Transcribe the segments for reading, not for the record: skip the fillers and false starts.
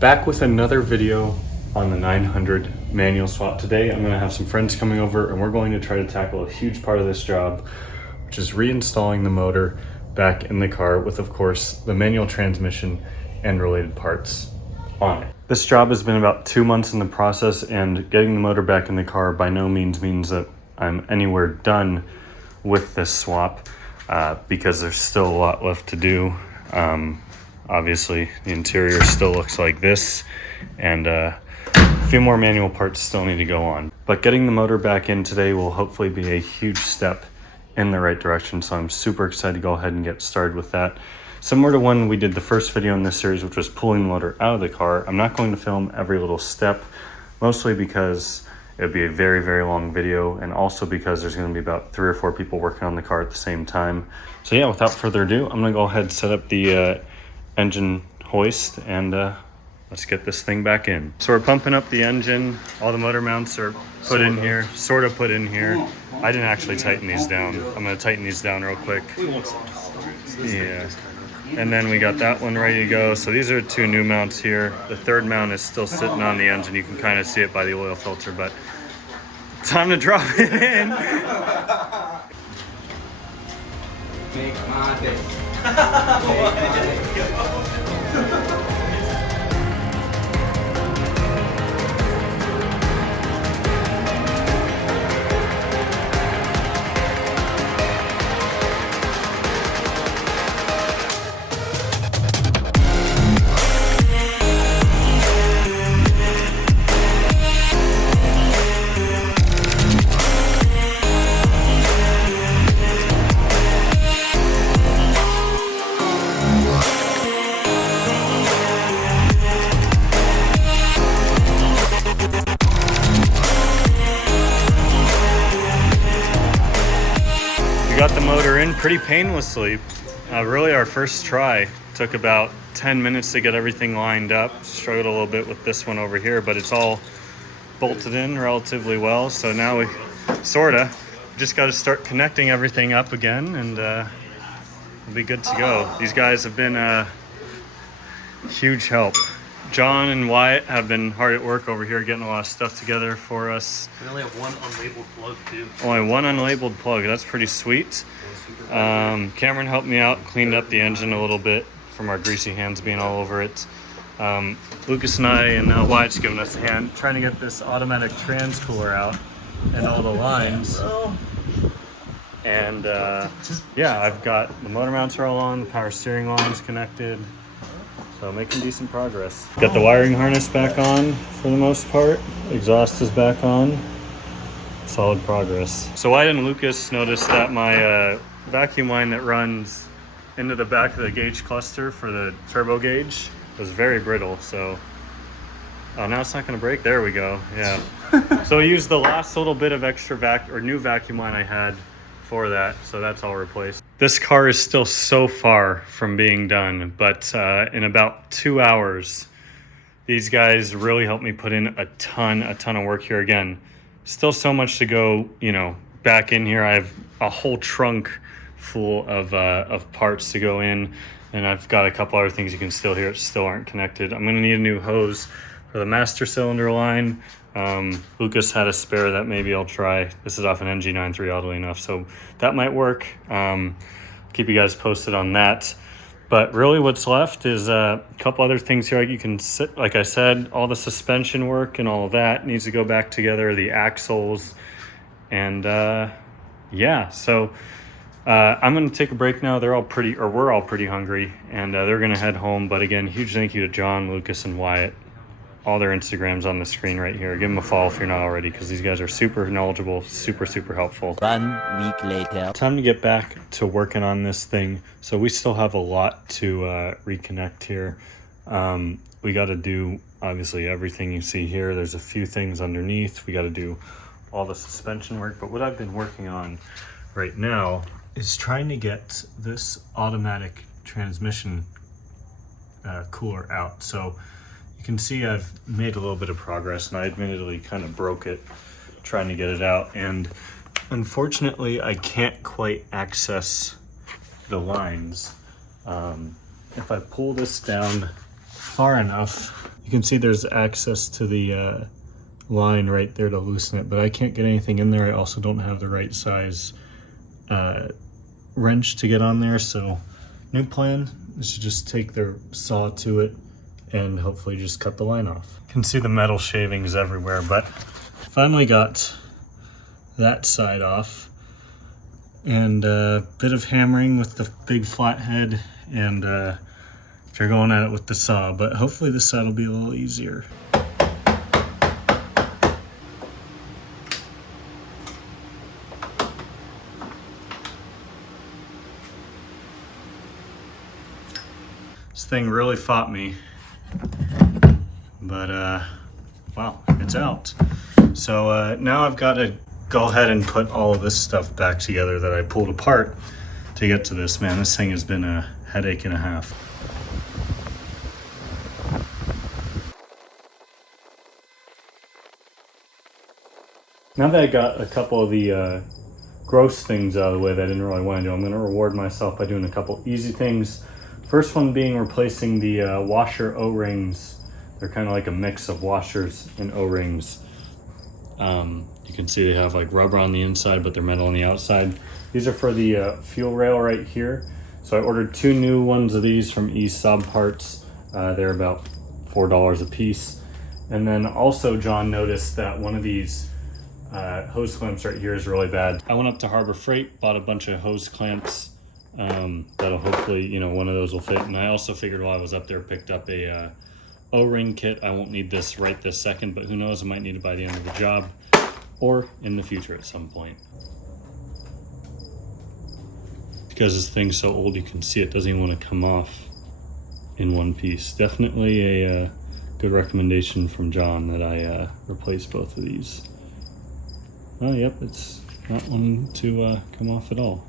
Back with another video on the 900 manual swap. Today I'm going to have some friends coming over and we're going to try to tackle a huge part of this job, which is reinstalling the motor back in the car with, of course, the manual transmission and related parts on it. This job has been about 2 months in the process, and getting the motor back in the car by no means means that I'm anywhere done with this swap because there's still a lot left to do. Obviously, the interior still looks like this, and a few more manual parts still need to go on. But getting the motor back in today will hopefully be a huge step in the right direction, so I'm super excited to go ahead and get started with that. Similar to when we did the first video in this series, which was pulling the motor out of the car, I'm not going to film every little step, mostly because it would be a very, very long video, and also because there's going to be about 3 or 4 people working on the car at the same time. So yeah, without further ado, I'm going to go ahead and set up the engine hoist and let's get this thing back in. So we're pumping up the engine. All the motor mounts are put in here, sort of put in here. I didn't actually tighten these down. I'm going to tighten these down real quick. Yeah. And then we got that one ready to go. So these are 2 new mounts here. The third mount is still sitting on the engine. You can kind of see it by the oil filter, but time to drop it in. Make my day. Make my day. Got the motor in pretty painlessly. Really our first try took about 10 minutes to get everything lined up. Struggled a little bit with this one over here, but it's all bolted in relatively well. So now we just got to start connecting everything up again, and we'll be good to go. These guys have been a huge help. John and Wyatt have been hard at work over here getting a lot of stuff together for us. We only have one unlabeled plug too. Only one unlabeled plug, that's pretty sweet. Cameron helped me out, cleaned up the engine a little bit from our greasy hands being all over it. Lucas and I, and now Wyatt's giving us a hand, trying to get this automatic trans cooler out and all the lines. And yeah, I've got the motor mounts are all on, the power steering line's connected. So making decent progress. Got the wiring harness back on for the most part. Exhaust is back on. Solid progress. So Wyatt and Lucas noticed that my vacuum line that runs into the back of the gauge cluster for the turbo gauge was very brittle. So, oh, now it's not gonna break. There we go, yeah. So I used the last little bit of extra new vacuum line I had for that, so that's all replaced. This car is still so far from being done, but in about 2 hours, these guys really helped me put in a ton of work here. Again, still so much to go, back in here. I have a whole trunk full of parts to go in, and I've got a couple other things you can still hear still aren't connected. I'm gonna need a new hose for the master cylinder line. Lucas had a spare that maybe I'll try. This is off an NG93, oddly enough, so that might work. Keep you guys posted on that. But really what's left is a couple other things here. You can sit, like I said, all the suspension work and all of that needs to go back together, the axles, and yeah, so I'm gonna take a break now. We're all pretty hungry, and they're gonna head home. But again, huge thank you to John, Lucas, and Wyatt. All their Instagrams on the screen right here. Give them a follow if you're not already, because these guys are super knowledgeable, super helpful. 1 week later. Time to get back to working on this thing. So we still have a lot to reconnect here. We got to do obviously everything you see here. There's a few things underneath. We got to do all the suspension work. But what I've been working on right now is trying to get this automatic transmission cooler out. So you can see I've made a little bit of progress, and I admittedly kind of broke it trying to get it out. And unfortunately, I can't quite access the lines. If I pull this down far enough. You can see there's access to the line right there to loosen it, but I can't get anything in there. I also don't have the right size wrench to get on there, so new plan is to just take their saw to it and hopefully just cut the line off. You can see the metal shavings everywhere, but finally got that side off, and a bit of hammering with the big flathead, and they're going at it with the saw, but hopefully this side will be a little easier. This thing really fought me, but wow, it's out. So now I've got to go ahead and put all of this stuff back together that I pulled apart to get to this. Man, this thing has been a headache and a half. Now that I got a couple of the gross things out of the way that I didn't really want to do, I'm going to reward myself by doing a couple easy things. First one being replacing the washer O-rings. They're kind of like a mix of washers and O-rings. You can see they have like rubber on the inside, but they're metal on the outside. These are for the fuel rail right here. So I ordered 2 new ones of these from Saab parts. They're about $4 a piece. And then also John noticed that one of these hose clamps right here is really bad. I went up to Harbor Freight, bought a bunch of hose clamps. That'll hopefully, you know, one of those will fit. And I also figured while I was up there, picked up a O-ring kit. I won't need this right this second, but who knows, I might need it by the end of the job or in the future at some point. Because this thing's so old, you can see it doesn't even want to come off in one piece. Definitely a good recommendation from John that I replace both of these. Oh, yep, it's not one to come off at all.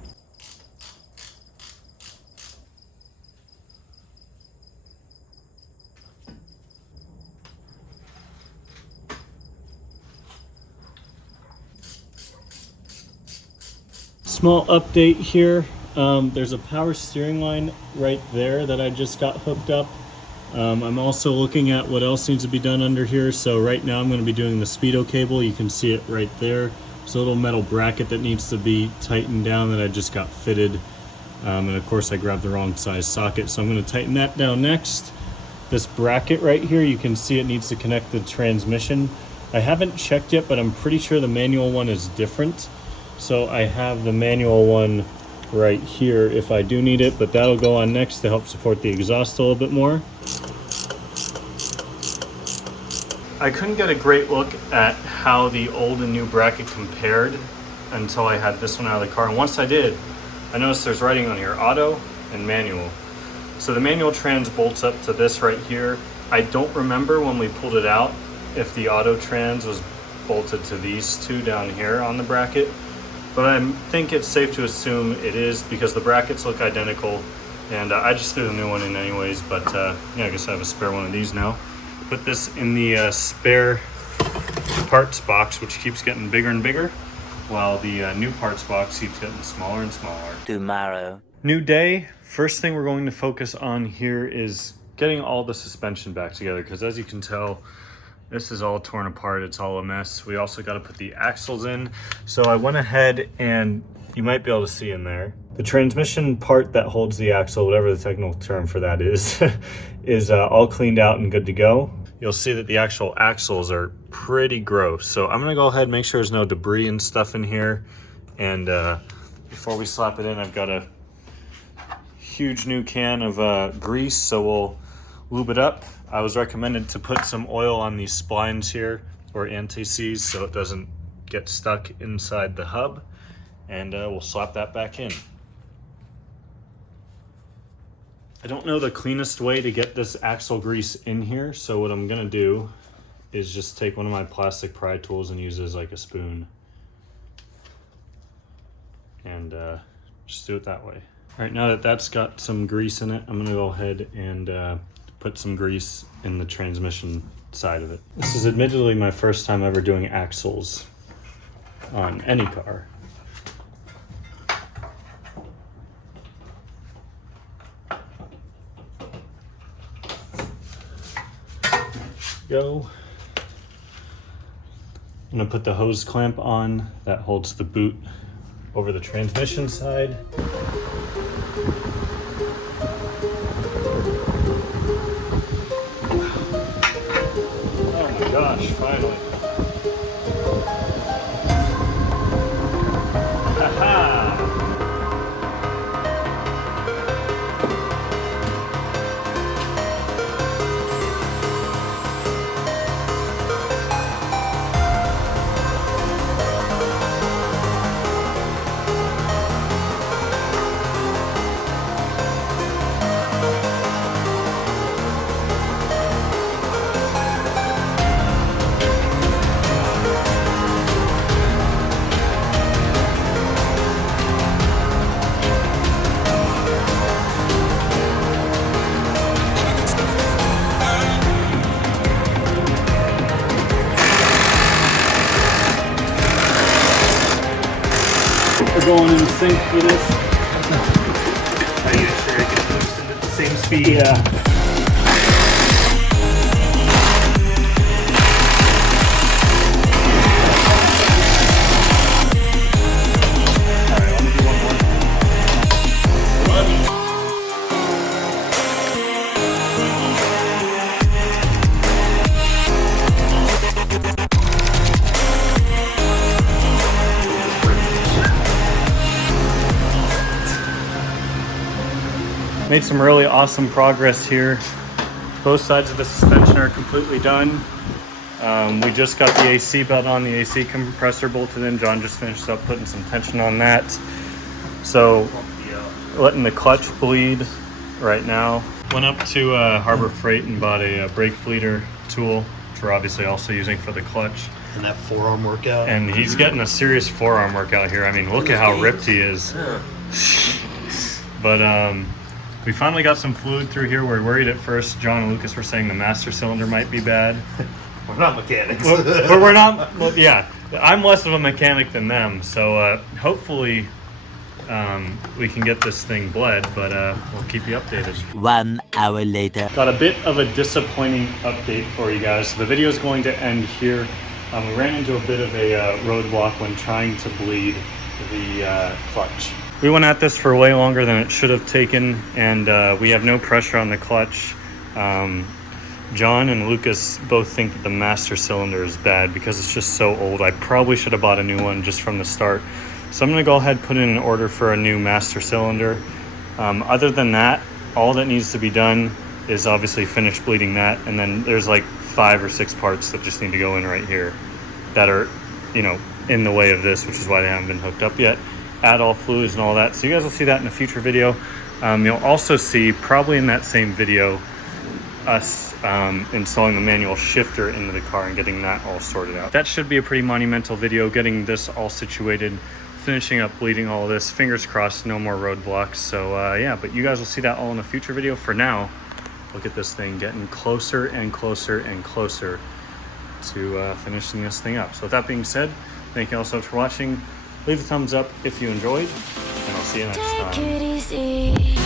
Small update here. There's a power steering line right there that I just got hooked up. I'm also looking at what else needs to be done under here. So right now I'm going to be doing the Speedo cable. You can see it right there. There's a little metal bracket that needs to be tightened down that I just got fitted. And of course I grabbed the wrong size socket, so I'm going to tighten that down next. This bracket right here, you can see it needs to connect the transmission. I haven't checked yet, but I'm pretty sure the manual one is different. So I have the manual one right here if I do need it, but that'll go on next to help support the exhaust a little bit more. I couldn't get a great look at how the old and new bracket compared until I had this one out of the car. And once I did, I noticed there's writing on here, auto and manual. So the manual trans bolts up to this right here. I don't remember when we pulled it out if the auto trans was bolted to these two down here on the bracket. But I think it's safe to assume it is because the brackets look identical, and I just threw the new one in anyways, but yeah, I guess I have a spare one of these now. Put this in the spare parts box, which keeps getting bigger and bigger, while the new parts box keeps getting smaller and smaller. Tomorrow. New day. First thing we're going to focus on here is getting all the suspension back together, because as you can tell, this is all torn apart. It's all a mess. We also got to put the axles in. So I went ahead and you might be able to see in there, the transmission part that holds the axle, whatever the technical term for that is, is all cleaned out and good to go. You'll see that the actual axles are pretty gross. So I'm gonna go ahead and make sure there's no debris and stuff in here. And before we slap it in, I've got a huge new can of grease, so we'll lube it up. I was recommended to put some oil on these splines here, or anti-seize, so it doesn't get stuck inside the hub, and we'll slap that back in. I don't know the cleanest way to get this axle grease in here, so what I'm gonna do is just take one of my plastic pry tools and use it as like a spoon, and just do it that way. All right, now that that's got some grease in it, I'm gonna go ahead and put some grease in the transmission side of it. This is admittedly my first time ever doing axles on any car. go. I'm gonna put the hose clamp on that holds the boot over the transmission side. Oh my gosh, finally. Haha! We're going in sync for this. I need to sure I can loosen at the same speed. Yeah. Made some really awesome progress here. Both sides of the suspension are completely done. We just got the AC belt on, the AC compressor bolted in. John just finished up putting some tension on that. So letting the clutch bleed right now. Went up to Harbor Freight and bought a brake bleeder tool, which we're obviously also using for the clutch. And that forearm workout. And he's getting a serious forearm workout here. I mean, look at how ripped he is. But we finally got some fluid through here. We're worried at first. John and Lucas were saying the master cylinder might be bad. We're not mechanics. But we're not, well, yeah. I'm less of a mechanic than them. So hopefully we can get this thing bled, but we'll keep you updated. 1 hour later. Got a bit of a disappointing update for you guys. So the video is going to end here. We ran into a bit of a roadblock when trying to bleed the clutch. We went at this for way longer than it should have taken, and we have no pressure on the clutch. John and Lucas both think that the master cylinder is bad because it's just so old. I probably should have bought a new one just from the start. So I'm gonna go ahead and put in an order for a new master cylinder. Other than that, all that needs to be done is obviously finish bleeding that, and then there's like 5 or 6 parts that just need to go in right here that are, you know, in the way of this, which is why they haven't been hooked up yet. Add all fluids and all that. So you guys will see that in a future video. You'll also see, probably in that same video, us installing the manual shifter into the car and getting that all sorted out. That should be a pretty monumental video, getting this all situated, finishing up bleeding all of this. Fingers crossed, no more roadblocks. So yeah, but you guys will see that all in a future video. For now, look at this thing getting closer and closer and closer to finishing this thing up. So with that being said, thank you all so much for watching. Leave a thumbs up if you enjoyed, and I'll see you next time.